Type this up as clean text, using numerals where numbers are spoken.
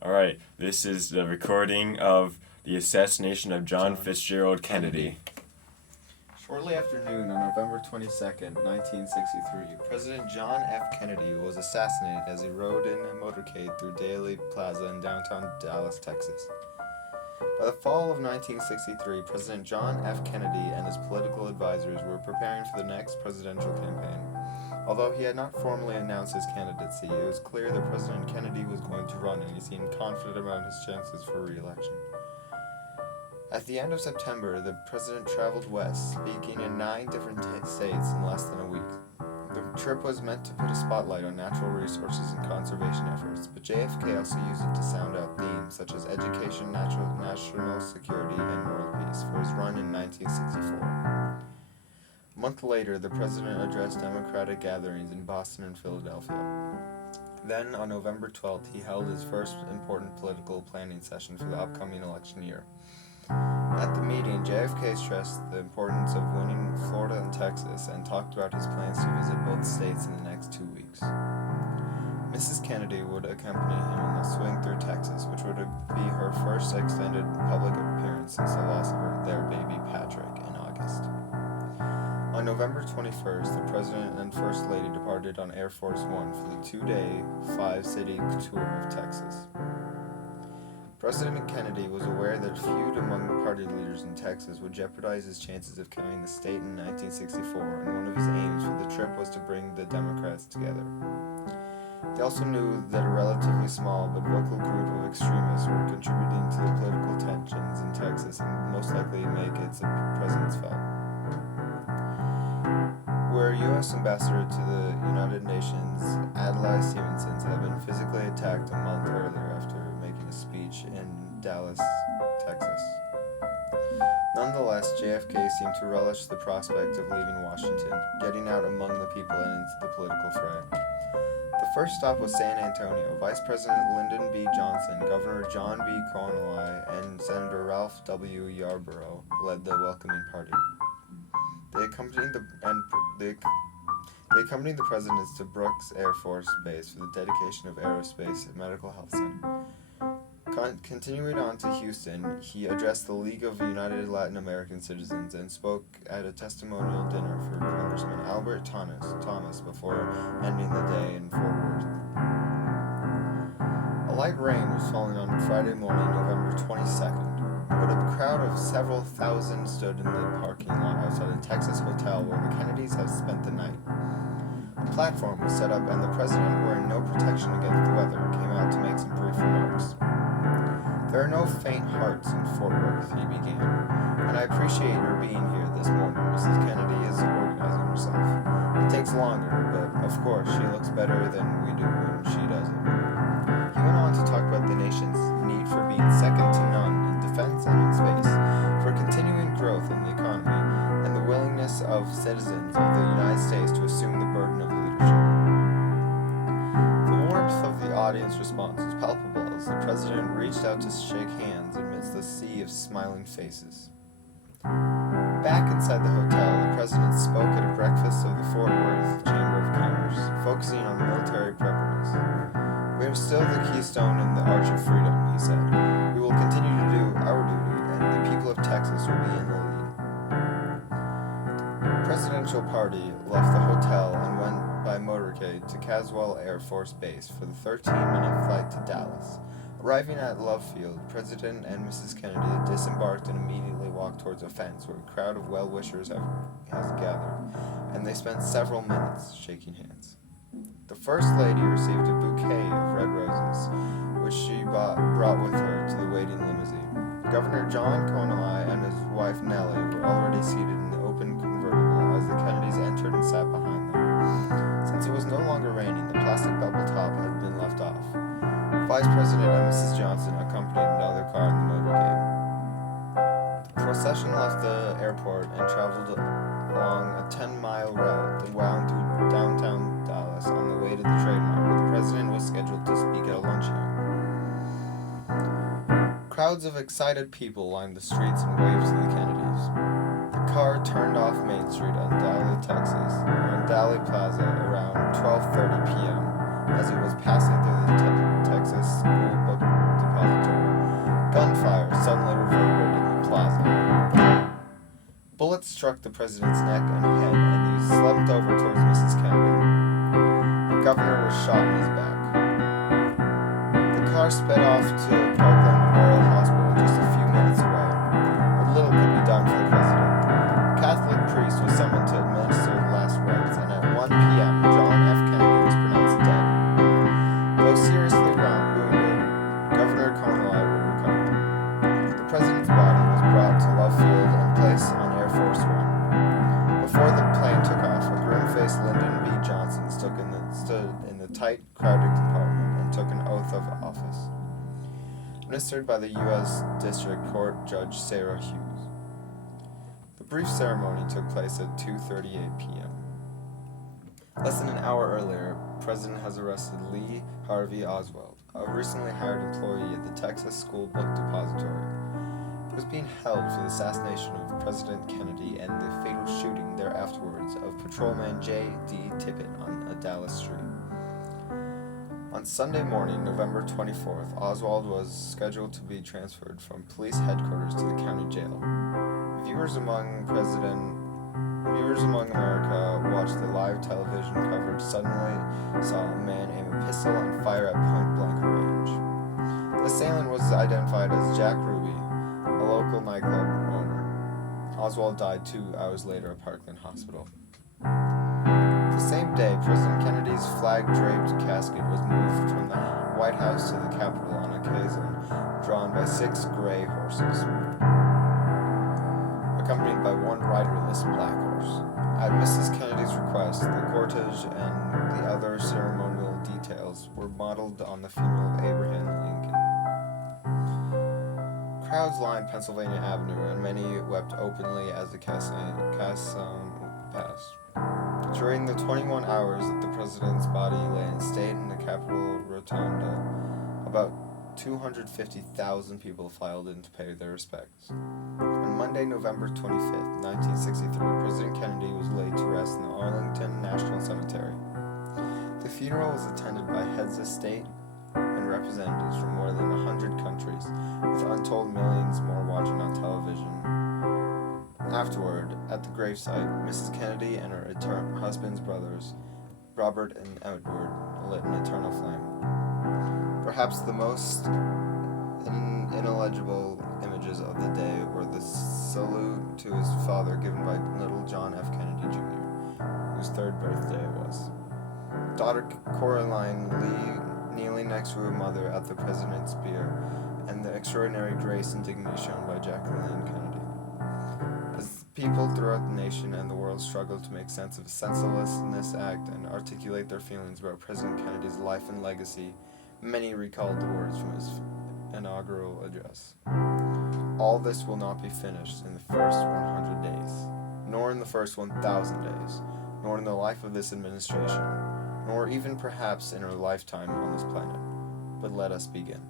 All right, this is the recording of the assassination of John Fitzgerald Kennedy. Shortly after noon on November 22nd, 1963, President John F. Kennedy was assassinated as he rode in a motorcade through Daley Plaza in downtown Dallas, Texas. By the fall of 1963, President John F. Kennedy and his political advisors were preparing for the next presidential campaign. Although he had not formally announced his candidacy, it was clear that President Kennedy was going to run, and he seemed confident about his chances for re-election. At the end of September, the president traveled west, speaking in 9 different states in less than a week. The trip was meant to put a spotlight on natural resources and conservation efforts, but JFK also used it to sound out themes such as education, national security, and world peace for his run in 1964. A month later, the president addressed Democratic gatherings in Boston and Philadelphia. Then, on November 12th, he held his first important political planning session for the upcoming election year. At the meeting, JFK stressed the importance of winning Florida and Texas and talked about his plans to visit both states in the next 2 weeks. Mrs. Kennedy would accompany him on the swing through Texas, which would be her first extended public appearance since the loss of their baby Patrick in August. On November 21st, the President and First Lady departed on Air Force One for the 2-day, 5-city tour of Texas. President Kennedy was aware that a feud among the party leaders in Texas would jeopardize his chances of carrying the state in 1964, and one of his aims for the trip was to bring the Democrats together. He also knew that a relatively small but vocal group of extremists were contributing to the political tensions in Texas and would most likely make its presence felt. Where U.S. Ambassador to the United Nations, Adlai Stevenson, had been physically attacked a month earlier after making a speech in Dallas, Texas. Nonetheless, JFK seemed to relish the prospect of leaving Washington, getting out among the people and into the political fray. The first stop was San Antonio. Vice President Lyndon B. Johnson, Governor John B. Conway, and Senator Ralph W. Yarborough led the welcoming party. They accompanied the presidents to Brooks Air Force Base for the dedication of Aerospace and Medical Health Center. Continuing on to Houston, he addressed the League of United Latin American Citizens and spoke at a testimonial dinner for Congressman Albert Thomas before ending the day in Fort Worth. A light rain was falling on Friday morning, November 22nd. But a crowd of several thousand stood in the parking lot outside a Texas hotel where the Kennedys had spent the night. A platform was set up, and the president, wearing no protection against the weather, came out to make some brief remarks. "There are no faint hearts in Fort Worth," he began, "and I appreciate your being here this morning. Mrs. Kennedy is organizing herself. It takes longer, but of course she looks better than we do when she does it." He went on to talk about the nation's need for being second to none defense and in space, for continuing growth in the economy, and the willingness of citizens of the United States to assume the burden of leadership. The warmth of the audience response was palpable as the president reached out to shake hands amidst the sea of smiling faces. Back inside the hotel, the president spoke at a breakfast of the Fort Worth Chamber of Commerce, focusing on military preparedness. "We are still the keystone in the Arch of Freedom," he said. "We will continue to do our duty, and the people of Texas will be in the lead." The presidential party left the hotel and went by motorcade to Caswell Air Force Base for the 13-minute flight to Dallas. Arriving at Love Field, President and Mrs. Kennedy disembarked and immediately walked towards a fence where a crowd of well-wishers has gathered, and they spent several minutes shaking hands. The First Lady received a bouquet of red roses, which she brought with her to the waiting limousine. Governor John Conway and his wife Nellie were already seated in the open convertible as the Kennedys entered and sat behind them. Since it was no longer raining, the plastic bubble top had been left off. Vice President and Mrs. Johnson accompanied another car in the motorcade. The procession left the airport and traveled along a 10-mile route that wound through downtown Dallas on the way to the Trade Mart, where the president was scheduled to speak at a luncheon. Crowds of excited people lined the streets and waved to the Kennedys. The car turned off Main Street on Daley Plaza around 12:30 p.m. as it was passing through the Texas School Book suddenly reverberated in the plaza. Bullets struck the president's neck and head, and he slumped over towards Mrs. Kennedy. The governor was shot in his back. The car sped off to Parkland Memorial Hospital just a few minutes away, but little could be done for the president. A Catholic priest was summoned to administer the last rites, and at 1 p.m., John F. Kennedy was pronounced dead. Though seriously wounded, Governor Conway would recover. The president's body was brought to Love Field and placed on Air Force One. Before the plane took off, a grim-faced Lyndon B. Johnson stood in the tight, crowded compartment and took an oath of office, administered by the U.S. District Court Judge Sarah Hughes. The brief ceremony took place at 2:38 p.m. Less than an hour earlier, the president has arrested Lee Harvey Oswald, a recently hired employee at the Texas School Book Depository. He was being held for the assassination of President Kennedy and the fatal shooting there afterwards of patrolman J.D. Tippit on a Dallas street. On Sunday morning, November 24th, Oswald was scheduled to be transferred from police headquarters to the county jail. Viewers among America watched the live television coverage suddenly saw a man aim a pistol and fire at point-blank range. The assailant was identified as Jack Ruby, a local nightclub owner. Oswald died 2 hours later at Parkland Hospital. The same day, President Kennedy's flag-draped casket was moved from the White House to the Capitol on a caisson drawn by 6 gray horses, accompanied by one riderless black horse. At Mrs. Kennedy's request, the cortege and the other ceremonial details were modeled on the funeral of Abraham Lincoln. Crowds lined Pennsylvania Avenue, and many wept openly as the caisson passed. During the 21 hours that the president's body lay in state in the Capitol Rotunda, about 250,000 people filed in to pay their respects. On Monday, November 25th, 1963, President Kennedy was laid to rest in the Arlington National Cemetery. The funeral was attended by heads of state and representatives from more than 100 countries, with untold millions more watching on television. Afterward, at the gravesite, Mrs. Kennedy and her husband's brothers, Robert and Edward, lit an eternal flame. Perhaps the most ineligible images of the day were the salute to his father given by little John F. Kennedy Jr., whose 3rd birthday it was. Daughter Coraline Lee kneeling next to her mother at the president's bier, and the extraordinary grace and dignity shown by Jacqueline Kennedy. As people throughout the nation and the world struggled to make sense of a senselessness act and articulate their feelings about President Kennedy's life and legacy, many recalled the words from his inaugural address. All this will not be finished in the first 100 days, nor in the first 1,000 days, nor in the life of this administration, nor even perhaps in our lifetime on this planet. But let us begin.